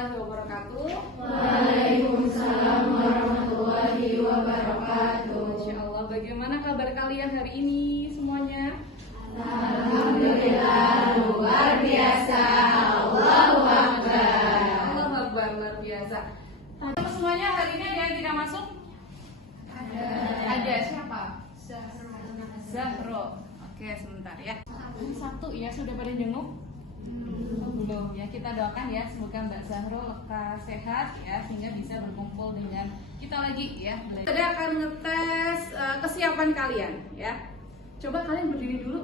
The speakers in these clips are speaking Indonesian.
warahmatullahi wabarakatuh. Waalaikumsalam warahmatullahi wabarakatuh. Masya Allah, bagaimana kabar kalian hari ini semuanya? Alhamdulillah, luar biasa. Allahu Akbar. Allahu Akbar, luar biasa. Semuanya hari ini ada yang tidak masuk? Ada. Siapa? Zahro. Oke, sebentar ya. Satu ya, sudah pada jenguk? Belum ya, kita doakan ya semoga Mbak Zahro lekas sehat ya sehingga bisa berkumpul dengan kita lagi ya. Kita akan ngetes kesiapan kalian ya. Coba kalian berdiri dulu.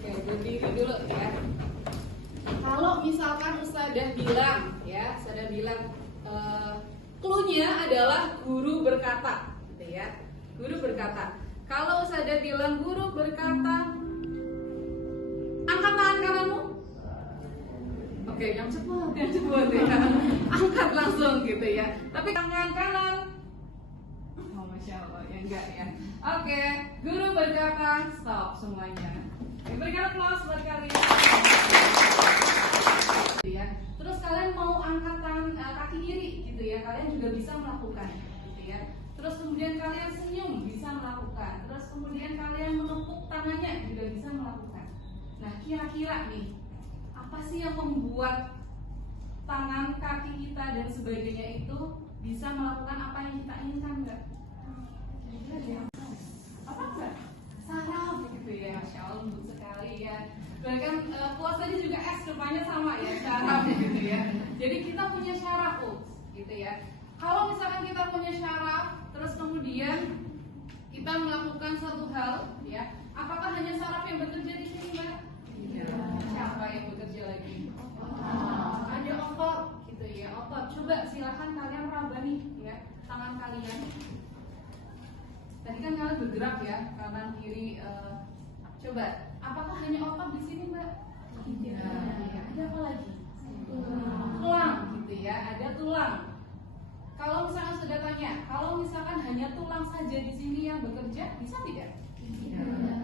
Oke, berdiri dulu ya. Kalau misalkan Ustadzah bilang ya, Ustadzah bilang clue-nya adalah guru berkata gitu ya. Guru berkata. Kalau Ustadzah bilang guru berkata, angkat tangan kananmu. Oke, yang cepat ya. Angkat langsung gitu ya. Tapi tangan kanan. Oh, Masya Allah, ya enggak ya. Oke, guru berkata stop semuanya. Berikan aplaus buat kalian. Ya. Terus kalian mau angkat tangan kaki kiri gitu ya. Kalian juga bisa melakukan gitu ya. Terus kemudian kalian senyum bisa melakukan. Terus kemudian kalian menepuk tangannya juga bisa melakukan. Nah, kira-kira nih, apa sih yang membuat tangan, kaki kita dan sebagainya itu bisa melakukan apa yang kita inginkan enggak? Apa enggak? Saraf gitu ya, Masya Allah, lembut sekali ya. Bahkan puas tadi juga S depannya sama ya, saraf gitu ya. Jadi kita punya syaraf gitu ya. Kalau misalkan kita punya syaraf, terus kemudian kita melakukan suatu hal ya, apakah hanya saraf yang bekerja di sini, Mbak? Siapa yang bekerja lagi? Ada otot gitu ya, otot. Coba silakan kalian raba nih ya tangan kalian. Tadi kan kalian bergerak ya kanan kiri. Coba, apakah hanya otot di sini, Mbak? Tidak. Ada apa lagi? Tulang gitu ya, ada tulang. Kalau misalkan sudah tanya, kalau misalkan hanya tulang saja di sini yang bekerja, bisa tidak?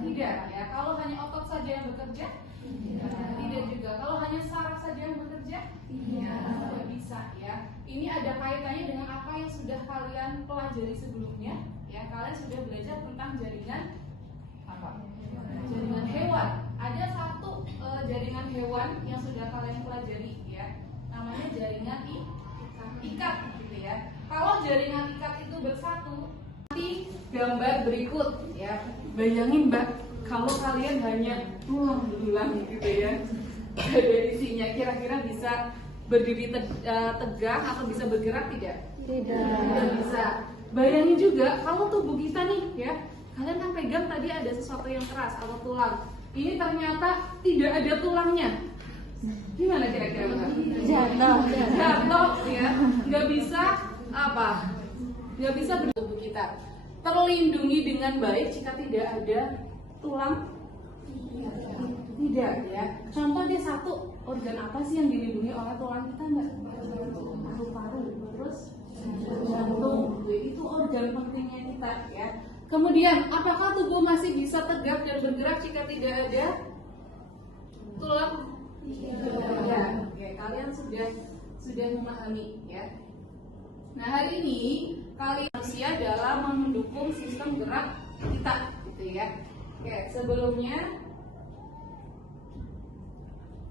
Tidak ya. Kalau hanya otot saja yang bekerja, tidak juga. Kalau hanya saraf saja yang bekerja, tidak bisa ya. Ini ada kaitannya dengan apa yang sudah kalian pelajari sebelumnya ya. Kalian sudah belajar tentang jaringan apa? Jaringan hewan. Ada satu jaringan hewan yang sudah kalian pelajari ya. Namanya jaringan ikat gitu ya. Kalau jaringan ikat itu bersatu, nanti gambar berikut ya. Bayangin Mbak, kalau kalian hanya tulang belulang gitu ya, ada isinya, kira-kira bisa berdiri tegak atau bisa bergerak tidak? Tidak bisa. Bayangin juga kalau tubuh kita nih ya, kalian kan pegang tadi ada sesuatu yang keras atau tulang. Ini ternyata tidak ada tulangnya. Gimana kira-kira Mbak? Jatuh ya, nggak bisa apa? Nggak bisa bertubuh kita terlindungi dengan baik jika tidak ada tulang. Tidak ya. Contoh dia satu, organ apa sih yang dilindungi oleh tulang kita Mbak? Paru-paru, terus jantung. Itu organ pentingnya kita ya. Kemudian, apakah tubuh masih bisa tegak dan bergerak jika tidak ada tulang? Tidak. Oke, kalian sudah memahami ya. Nah, hari ini kalian manusia dalam mendukung sistem gerak kita gitu ya. Oke, sebelumnya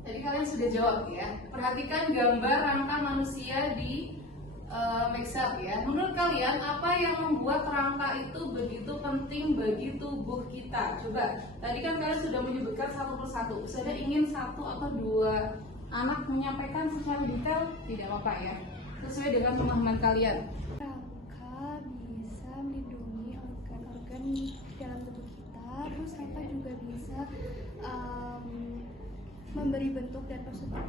tadi kalian sudah jawab ya. Perhatikan gambar rangka manusia di Mexap ya. Menurut kalian apa yang membuat rangka itu begitu penting bagi tubuh kita? Coba, tadi kan kalian sudah menyebutkan satu persatu. Saya ingin satu atau dua anak menyampaikan secara detail, tidak apa-apa ya, sesuai dengan pemahaman kalian. Rangka bisa melindungi organ-organ dalam tubuh kita. Terus rangka juga bisa memberi bentuk dan prosedur.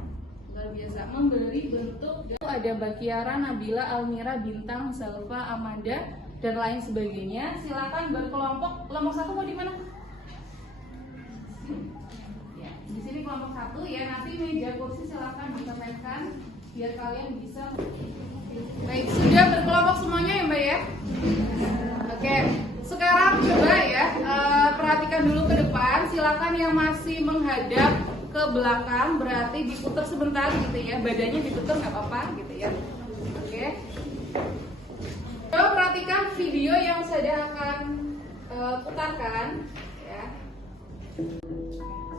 Luar biasa, memberi bentuk. Ada Mbak Kiara, Nabila, Almira, Bintang, Zalfa, Amanda, dan lain sebagainya. Silakan berkelompok. Kelompok satu mau di mana? Ya, di sini kelompok satu ya. Nanti meja kursi silakan ditempelkan biar kalian bisa. Baik, sudah berkelompok semuanya ya Mbak ya. Oke, sekarang coba ya perhatikan dulu ke depan. Silakan yang masih menghadap ke belakang berarti diputar sebentar gitu ya, badannya diputar nggak apa-apa gitu ya. Oke. Coba perhatikan video yang saya akan putarkan ya.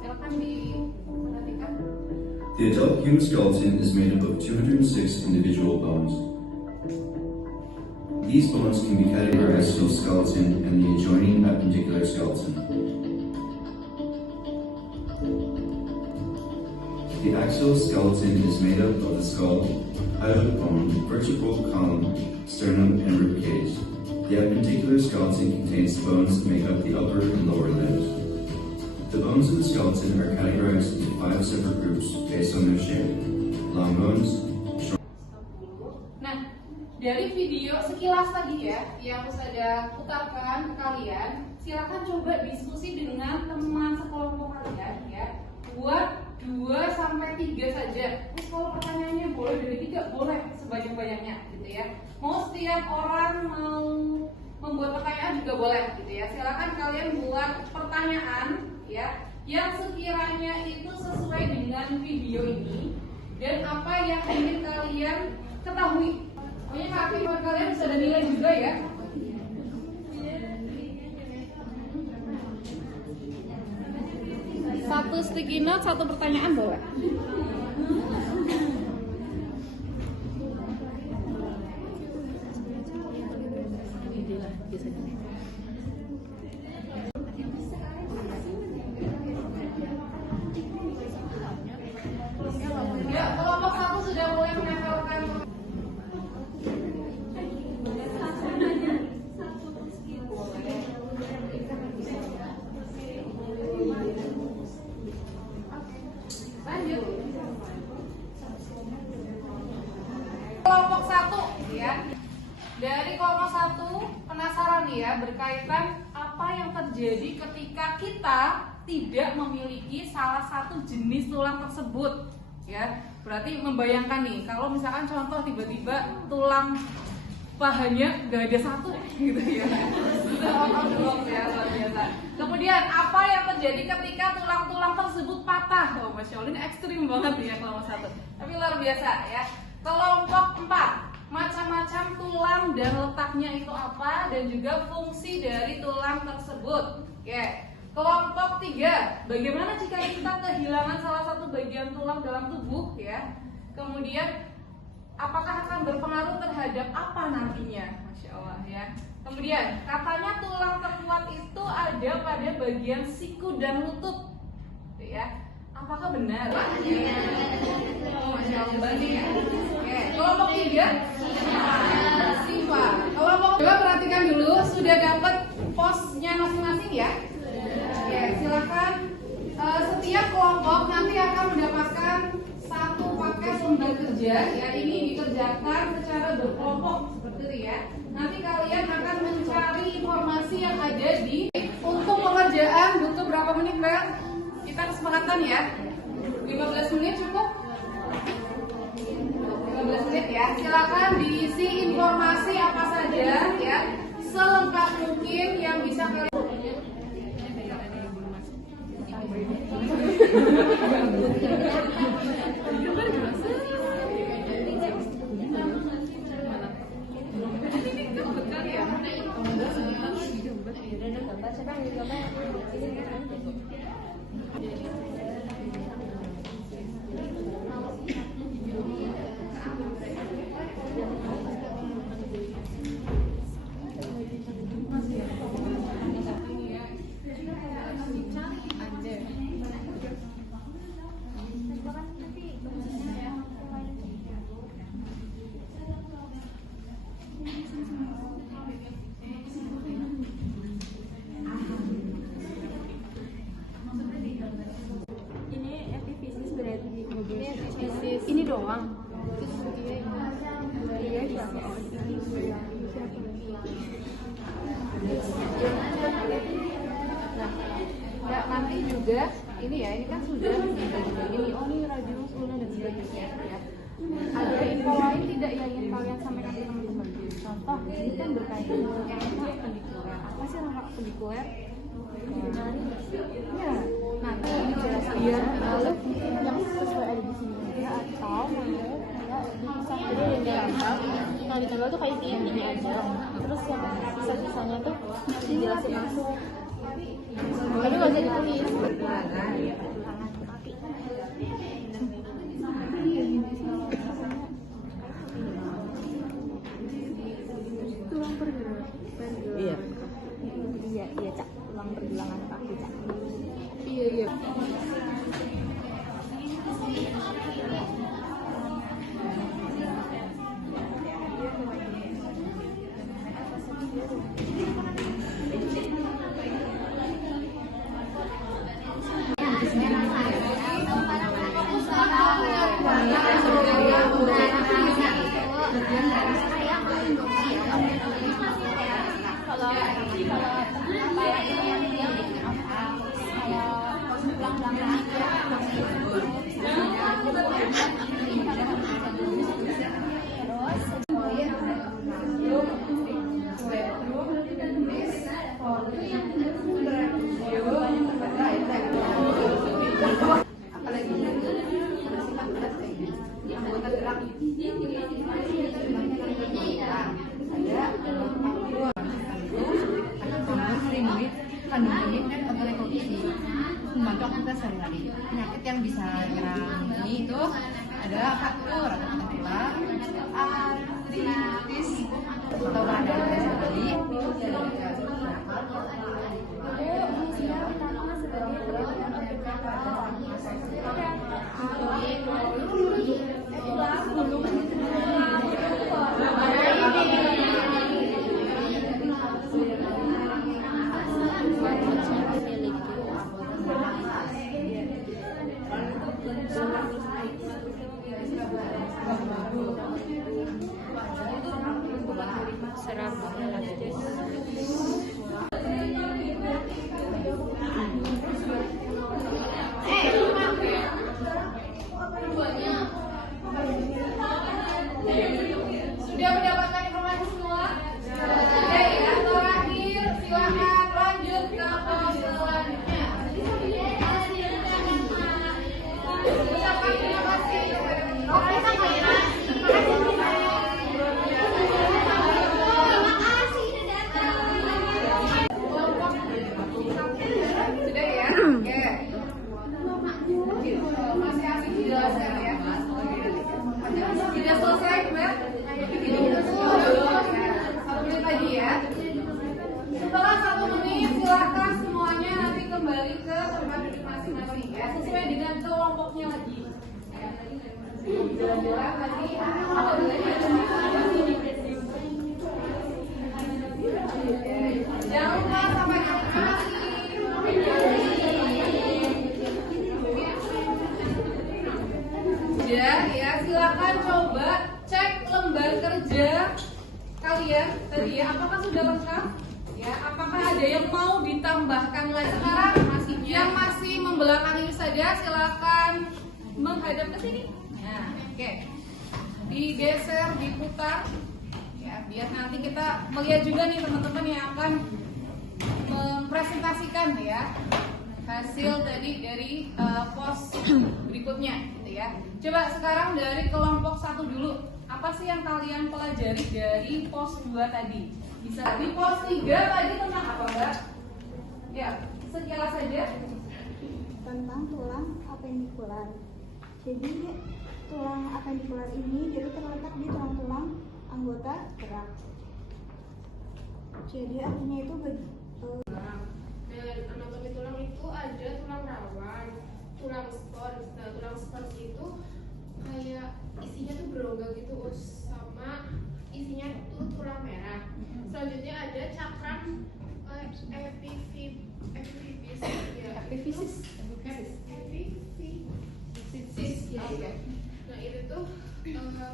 Silakan diperhatikan. The adult human skeleton is made up of 206 individual bones. These bones can be categorized to the skeleton and the adjoining appendicular skeleton. The axial skeleton is made up of the skull, hyoid bone, vertebral column, sternum, and rib cage. The appendicular skeleton contains the bones that make up the upper and lower limbs. The bones of the skeleton are categorized into 5 separate groups based on their shape: long bones, short. Nah, dari video sekilas tadi ya, yang saya putarkan ke kalian, silakan coba diskusi dengan teman sekelompok kalian ya. Buat 2-3 saja. Terus kalau pertanyaannya boleh dari 3, boleh sebanyak-banyaknya gitu ya. Mau setiap orang mau membuat pertanyaan juga boleh gitu ya. Silakan kalian buat pertanyaan ya yang sekiranya itu sesuai dengan video ini dan apa yang ingin kalian ketahui. Pokoknya kaki buat kalian bisa ada nilai juga ya. Satu sticky note, 1 pertanyaan boleh. Ya, kelompok 1 sudah mulai menempelkan. Lanjut. Kelompok 1 ya. Dari kelompok 1 penasaran nih ya berkaitan apa yang terjadi ketika kita tidak memiliki salah satu jenis tulang tersebut ya. Berarti membayangkan nih kalau misalkan contoh tiba-tiba tulang pahanya gak ada satu gitu ya. Ya, luar biasa. Kemudian apa yang terjadi ketika tulang-tulang tersebut patah? Oh, Masya Allah, ini ekstrim banget ya kelompok 1. Tapi luar biasa ya. Kelompok 4, macam-macam tulang dan letaknya itu apa dan juga fungsi dari tulang tersebut. Oke. Kelompok 3, bagaimana jika kita kehilangan salah satu bagian tulang dalam tubuh ya? Kemudian apakah akan berpengaruh terhadap apa nantinya? Masya Allah ya. Kemudian katanya tulang terkuat itu ada pada bagian siku dan lutut, ya. Apakah benar? Oh, Masya Allah, banding ya. Oke, kelompok 3 sifat. Kelompok 2 perhatikan dulu, sudah dapat posnya masing-masing ya. Oke, silakan. Setiap kelompok nanti akan mendapatkan satu paket lembar kerja ya, ini dikerjakan secara berkelompok seperti itu ya. Nanti kalian akan mencari informasi yang ada di. Untuk pengerjaan butuh berapa menit, Bel? Kita kesepakatan ya. 15 menit cukup? 15 menit ya. Silakan diisi informasi apa saja ya, selengkap mungkin yang bisa kalian. Ini doang. Nah, nanti juga ini ya, ini kan sudah ini, oh ini radius ulna dan sebagainya ya. Ada info lain tidak yang ingin kalian sampaikan ke teman-teman? Contoh, ini kan berkaitan dengan rangka apendikuler. Apa sih rangka apendikuler? Ya, nanti dijelaskan biar yang sesuai ada di sini aja, atau mau kayak dipisah jadi yang dirangkap. Nah di tanggal tuh kayak intinya aja, terus yang sisa-sisanya tuh dijelasin langsung, tapi nggak usah ditulis. Tulang pergelangan. Iya. Iya Cak, tulang pergelangan kaki Cak. Iya. Membantu aktivitas sehari-hari. Penyakit yang bisa menyerang ini itu ada fraktur atau patah tulang, artritis atau radang sehari. Fungsinya pertama sebagai perawatan organ Sudah mendapatkan informasi semua? Oke ya, terakhir silakan lanjut ke pos selanjutnya. Ucapkan terima kasih. Oke, sama ya. Sudah ya? Oke. Masih asik dijelaskan ya. Tidak selesai, Mbak? Satu menit lagi ya. Setelah 1 menit, silakan semuanya nanti kembali ke tempat duduk masing-masing ya, sesuai dengan kelompoknya lagi. Jalan-jalan lagi. Jangan lupa sampaikan terima kasih. Ya, silakan coba cek lembar kerja kalian tadi ya, apakah sudah lengkap? Ya, apakah ada yang mau ditambahkan lagi? Sekarang yang masih membelakangi saja silakan menghadap ke sini. Nah, oke. Digeser, diputar. Ya, biar nanti kita melihat juga nih teman-teman yang akan mempresentasikan ya hasil tadi dari pos berikutnya gitu ya. Coba sekarang dari kelompok 1 dulu. Apa sih yang kalian pelajari dari pos 2 tadi? Bisa di pos 3 tadi tentang apa, Mbak? Ya, sekilas saja. tentang tulang apendikular. Jadi tulang apendikular ini jadi terletak di tulang-tulang anggota gerak. Jadi artinya itu Dan anatomi tulang itu ada tulang rawan, tulang spons. Nah, tulang spons itu kayak isinya tuh berongga gitu, sama isinya tuh tulang merah. Selanjutnya ada cakram epifisis. Nah, itu tuh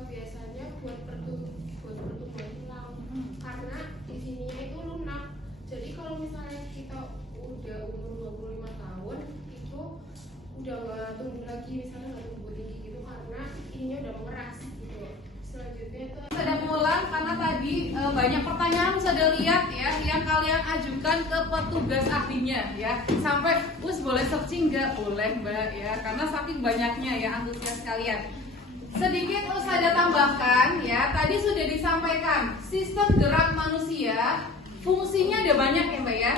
biasanya buat pertumbuhan tulang, karena di sininya itu lunak. Jadi kalau misalnya kita udah umur 25 tahun itu udah nggak tumbuh lagi, misalnya nggak tumbuh tinggi gitu, karena ininya udah mengeras gitu. selanjutnya itu Sudah pulang karena tadi banyak pertanyaan sudah lihat ya yang kalian ajukan ke petugas ahlinya ya. Sampai boleh searching nggak? Boleh Mbak ya, karena saking banyaknya ya antusias kalian. Sedikit saya tambahkan ya, tadi sudah disampaikan sistem gerak manusia fungsinya ada banyak ya Mbak ya.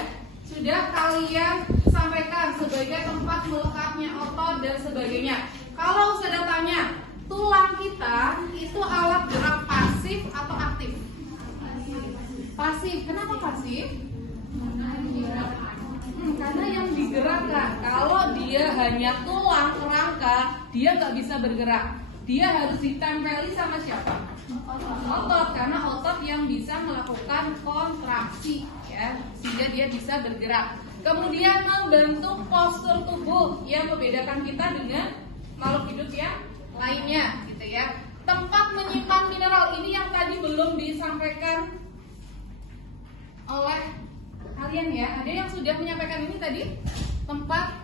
Sudah kalian sampaikan sebagai tempat melekatnya otot dan sebagainya. Kalau sudah tanya, tulang kita itu alat gerak pasif atau aktif? Pasif. Kenapa pasif? Karena yang digerakkan. Kalau dia hanya tulang rangka, dia nggak bisa bergerak. Dia harus ditempeli sama siapa? Otot, karena otot yang bisa melakukan kontraksi ya, sehingga dia bisa bergerak. Kemudian membentuk postur tubuh yang membedakan kita dengan makhluk hidup yang lainnya gitu ya. Tempat menyimpan mineral ini yang tadi belum disampaikan oleh kalian ya. Ada yang sudah menyampaikan ini tadi? Tempat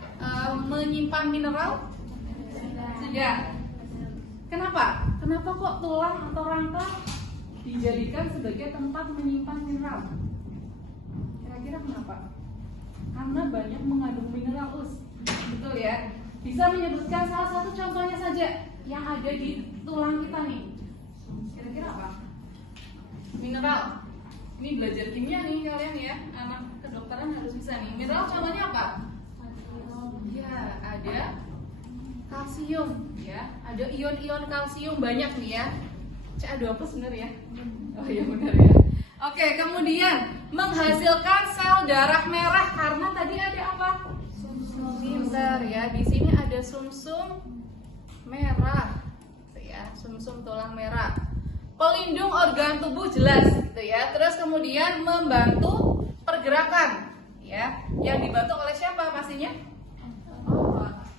menyimpan mineral? Sudah. Kenapa? Kenapa kok tulang atau rangka dijadikan sebagai tempat menyimpan mineral? Kira-kira kenapa? Karena banyak mengandung mineral betul ya. Bisa menyebutkan salah satu contohnya saja yang ada di tulang kita nih. Kira-kira apa? Mineral. Ini belajar kimia nih kalian ya. Anak kedokteran harus bisa nih. Mineral contohnya apa? Ya, ada kalsium ya. Ada ion-ion kalsium banyak nih ya. Ada apa sebenarnya? Oh iya benar ya. Oke, kemudian menghasilkan sel darah merah karena tadi ada apa? Pintar ya. Di sini ada sumsum merah, gitu ya. Sumsum tulang merah. Pelindung organ tubuh jelas, gitu ya. Terus kemudian membantu pergerakan, ya. Yang dibantu oleh siapa pastinya?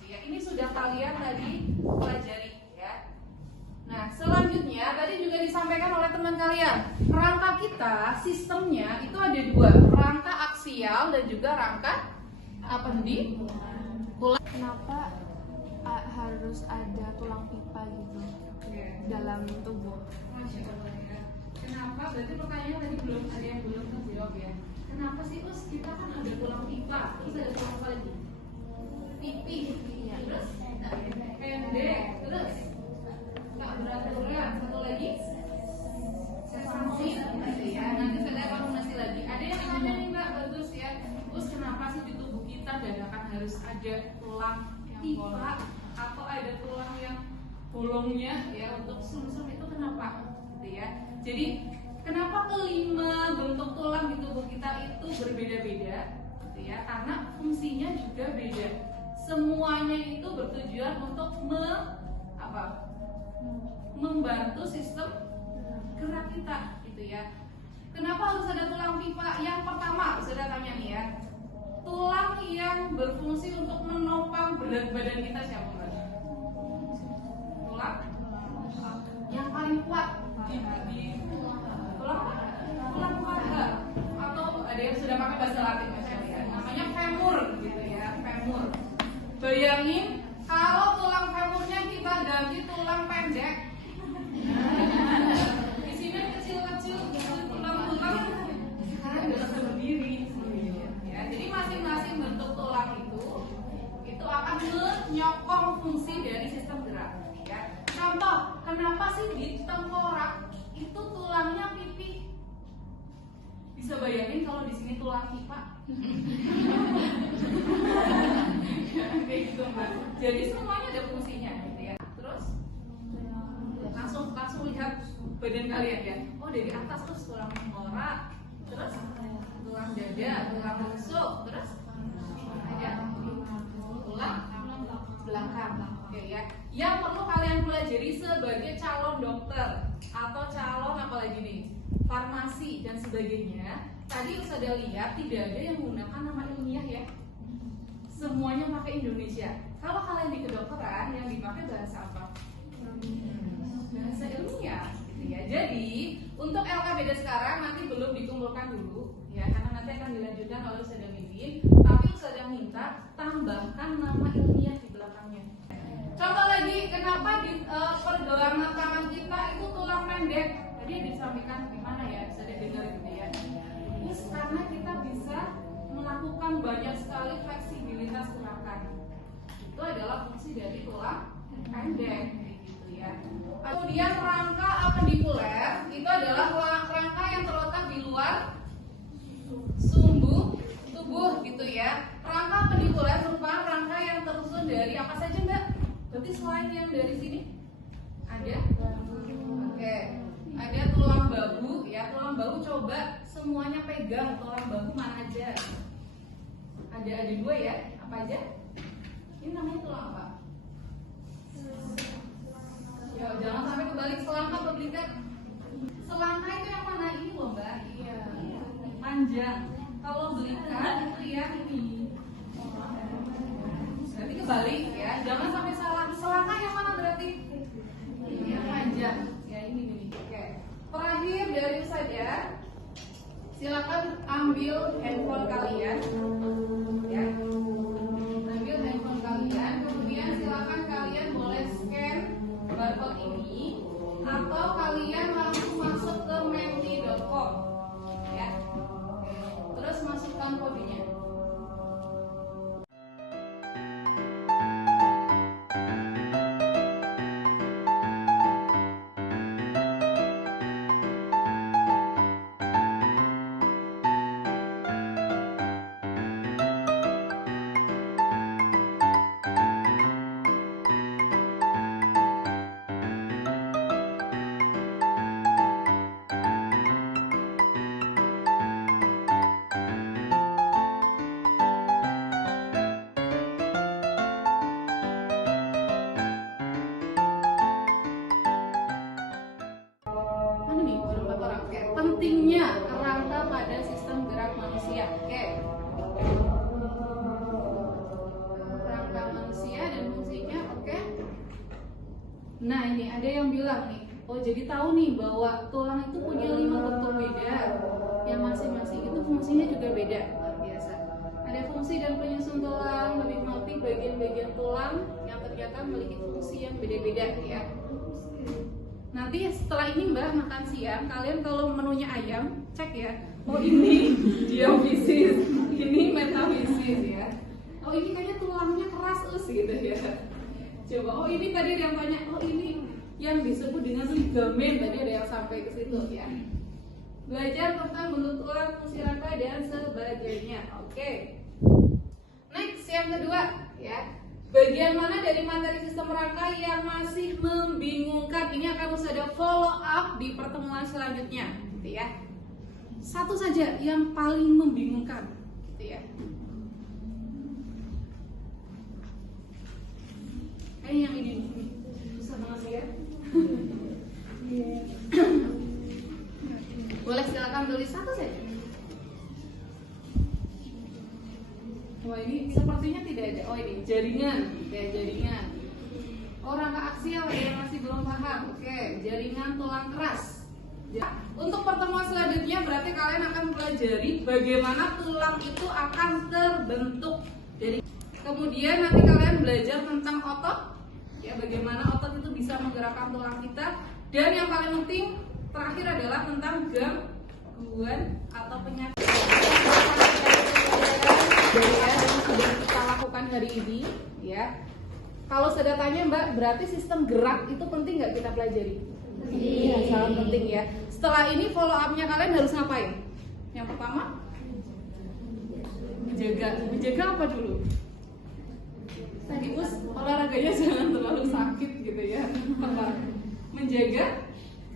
Ya. Ini sudah kalian tadi pelajari, ya. Nah, selanjutnya tadi juga disampaikan oleh teman kalian. Rangka kita, sistemnya itu ada dua, rangka aksial dan juga rangka apa tadi? Kenapa harus ada tulang pipa gitu dalam tubuh? Masya Allah ya. Kenapa? Berarti pertanyaannya tadi belum ada yang belum terjawab ya. Kenapa sih kita kan ada tulang pipa, terus ada tulang apa lagi? Pipi, ya. Terus pendek, terus nggak berat-berat. Satu lagi sesame, gitu ya. Nanti saya evaluasi lagi. Ada yang tanya nih Mbak, bagus ya. Terus kenapa sih di tubuh kita dadakan harus ada tulang pipa atau ada tulang yang bolongnya ya untuk sumsum itu kenapa? Gitu ya. Jadi kenapa kelima bentuk tulang di tubuh kita itu berbeda-beda? Gitu ya. Karena fungsinya juga beda. Semuanya itu bertujuan untuk membantu sistem gerak kita, gitu ya. Kenapa harus ada tulang pipa? Yang pertama, sudah tanya nih ya. Tulang yang berfungsi untuk menopang berat badan kita siapa? Tulang yang paling kuat di tulang paha, atau ada yang sudah pakai bahasa Latin ya, namanya femur gitu ya, femur. Bayangin kalau tulang femurnya kita ganti tulang pendek, di sini kecil-kecil tulang-tulang sekarang udah bisa berdiri ya. Jadi masing-masing bentuk tulang itu akan menyokong fungsi dari sistem gerak ya. Contoh, kenapa sih di tengkorak itu tulangnya pipi? Bisa bayangin kalau di sini tulang pipa? Kayak gitu Mbak. Jadi semuanya ada fungsinya gitu ya. Terus langsung lihat badan kalian ya. Oh, dari atas terus tulang tengkorak, terus tulang dada, tulang rusuk, terus ada tulang belakang. Oke ya. Yang perlu kalian pelajari sebagai calon dokter atau calon apalagi nih, farmasi dan sebagainya. Tadi sudah lihat tidak ada yang menggunakan nama ilmiah ya. Semuanya pakai Indonesia. Kalau kalian di kedokteran yang dipakai bahasa apa? Bahasa ilmiah gitu ya. Jadi untuk LKBD sekarang nanti belum dikumpulkan dulu ya, karena nanti akan dilanjutkan oleh Ustazah Mimin. Tapi Ustazah minta tambahkan nama ilmiah di belakangnya. Contoh lagi, kenapa di pergelangan tangan kita itu tulang pendek. Tadi disampaikan gimana ya, bisa didengar gitu ya. Terus karena kita bisa melakukan banyak sekali fleksibilitas gerakan. Itu adalah fungsi dari tulang pendek gitu ya. Kemudian rangka apendikuler itu adalah rangka yang terletak di luar sumbu tubuh gitu ya. Rangka apendikuler merupakan rangka yang tersusun dari apa saja Mbak? Berarti selain yang dari sini ada? Oke, ada tulang bahu ya. Tulang bahu coba semuanya pegang tulang bahu mana aja? Ada dua ya. Apa aja? Ini namanya tulang apa? Ya, jangan sampai kebalik. Selangkah berbelikat. Selangkah itu yang mana? Ini loh Mbak. Iya. Panjang. Kalau belikat itu yang ini. Berarti kebalik ya. Jangan sampai salah. Selangkah yang mana berarti? Yang panjang. Ya ini. Oke. Terakhir dari saja. Silakan ambil handphone kalian. Ya. Ambil handphone kalian. Kemudian silakan kalian boleh scan barcode ini atau kalian langsung masuk ke menti.com ya. Terus masukkan kodenya. Pentingnya kerangka pada sistem gerak manusia. Oke. Kerangka manusia dan fungsinya, oke. Nah ini ada yang bilang nih, oh jadi tahu nih bahwa tulang itu punya 5 bentuk beda, yang masing-masing itu fungsinya juga beda. Luar biasa. Ada fungsi dan penyusun tulang, lebih mengerti bagian-bagian tulang yang ternyata memiliki fungsi yang beda-beda ya. Nanti setelah ini Mbak makan siang, kalian kalau menunya ayam, cek ya. Oh ini diafisis, ini metafisis ya. Oh ini kayaknya tulangnya keras gitu ya. Coba, oh ini tadi yang tanya, oh ini yang disebut dengan ligamen, tadi ada yang sampai ke situ ya. Belajar tentang bentuk tulang, fungsi rangka dan sebagainya. Oke. Next yang kedua ya. Bagian mana dari materi sistem rangka yang masih membingungkan? Ini akan ada follow up di pertemuan selanjutnya, gitu ya. Satu saja yang paling membingungkan, gitu ya. Yang ini susah banget ya. Boleh silakan tulis satu saja. Wah ini sepertinya tidak ada. Oh ini jaringan, kayak jaringan. Oh rangka aksial yang masih belum paham. Oke, jaringan tulang keras. Untuk pertemuan selanjutnya berarti kalian akan pelajari bagaimana tulang itu akan terbentuk. Jadi kemudian nanti kalian belajar tentang otot, ya bagaimana otot itu bisa menggerakkan tulang kita. Dan yang paling penting terakhir adalah tentang gangguan atau penyakit. Yang sudah kita lakukan hari ini ya. Kalau sudah tanya Mbak, berarti sistem gerak itu penting nggak kita pelajari? Iya, sangat penting ya. Setelah ini follow up-nya kalian harus ngapain? Yang pertama menjaga apa dulu? Tadi Us, olahraganya jangan terlalu sakit gitu ya. Menjaga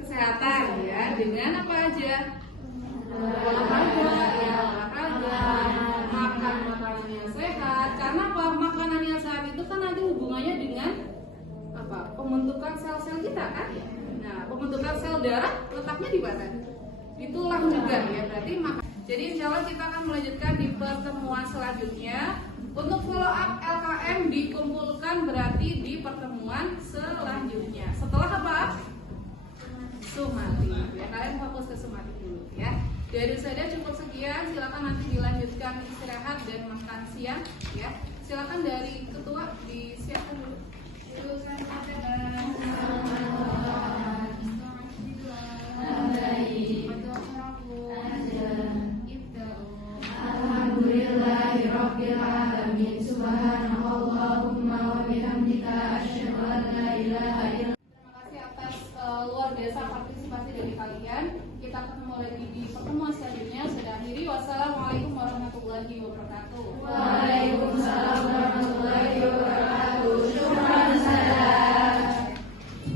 kesehatan ya, dengan apa aja? Olahraga, makan makanan yang sehat. Karena apa? Makanan yang sehat itu kan nanti hubungannya dengan apa? Pembentukan sel-sel kita kan? Nah, pembentukan sel darah letaknya di mana? Di tulang juga ya. Berarti makan. Jadi insya Allah kita akan melanjutkan di pertemuan selanjutnya. Untuk follow up LKM dikumpulkan berarti di pertemuan selanjutnya. Setelah apa? Sumati. Ya, kalian fokus ke sumati dulu ya. Dari saya cukup sekian, silakan nanti dilanjutkan istirahat dan makan siang ya. Silakan dari ketua disiapkan dulu. Silakan. rabbil alamin. Subhanallahumma wa bihamdika asyhadu an la ilaha illa. Terima kasih atas luar biasa partisipasi dari kalian. Kita ketemu lagi di pertemuan selanjutnya. Sudah akhiri. Wassalamualaikum warahmatullahi wabarakatuh.